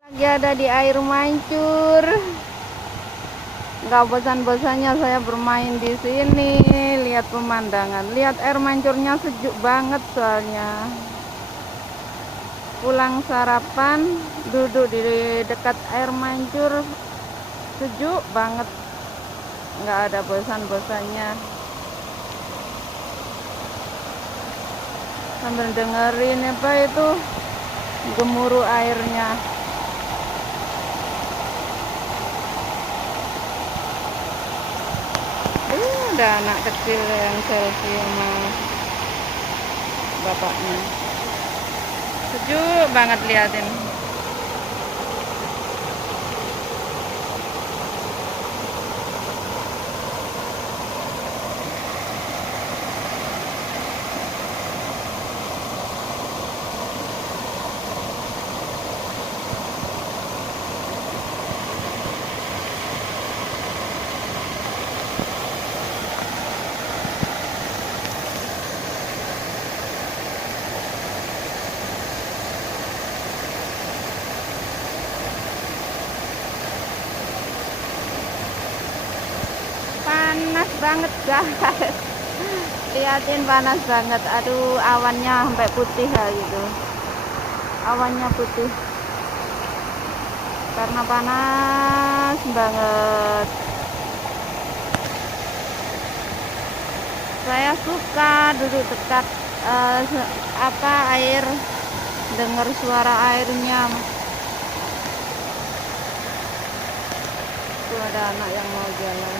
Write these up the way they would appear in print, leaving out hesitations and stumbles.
Lagi ada di air mancur. Nggak bosan-bosannya saya bermain di sini. Lihat pemandangan, lihat air mancurnya sejuk banget soalnya. Pulang sarapan, duduk di dekat air mancur, sejuk banget. Nggak ada bosan-bosannya. Sambil dengerin apa itu gemuruh airnya. Ada anak kecil yang selfie sama bapaknya. Sejuk banget liatin. Panas banget guys. Liatin panas banget. Aduh, awannya sampai putih ya gitu. Awannya putih karena panas banget. Saya suka duduk dekat air, dengar suara airnya. Tuh ada anak yang mau jalan.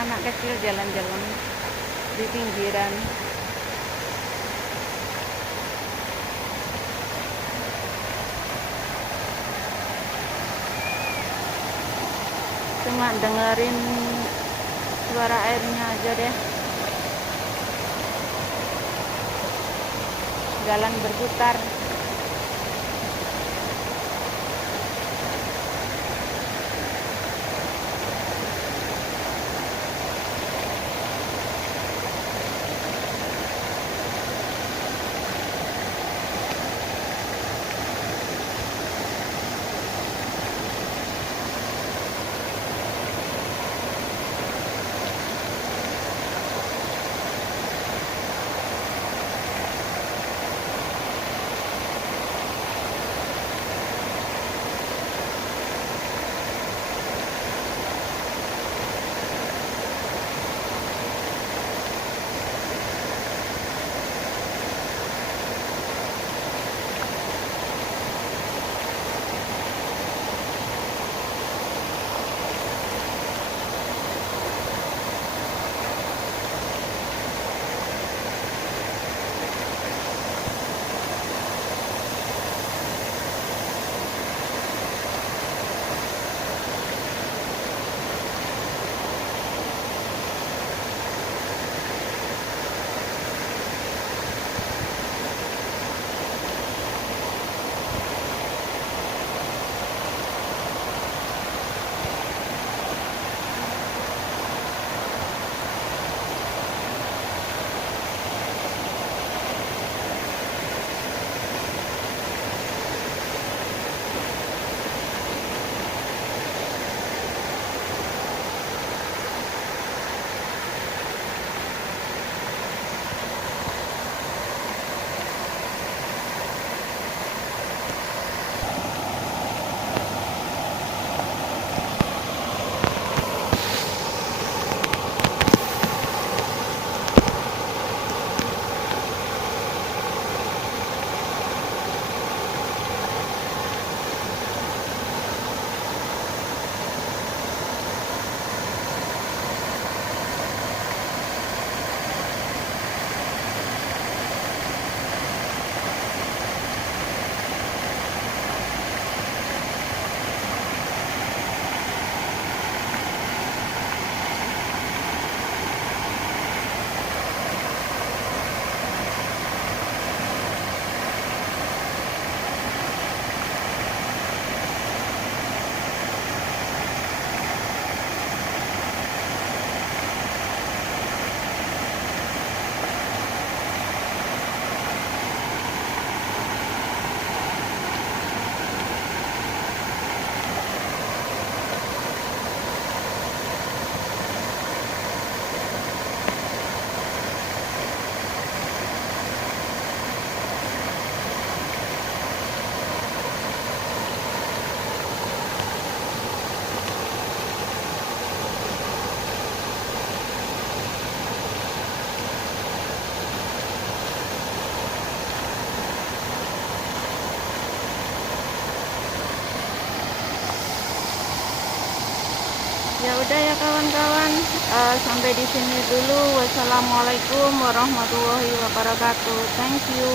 Anak kecil jalan-jalan di pinggiran. Cuma dengerin suara airnya aja deh. Jalan berputar. Ya udah ya kawan-kawan, sampai di sini dulu. Wassalamualaikum warahmatullahi wabarakatuh. Thank you.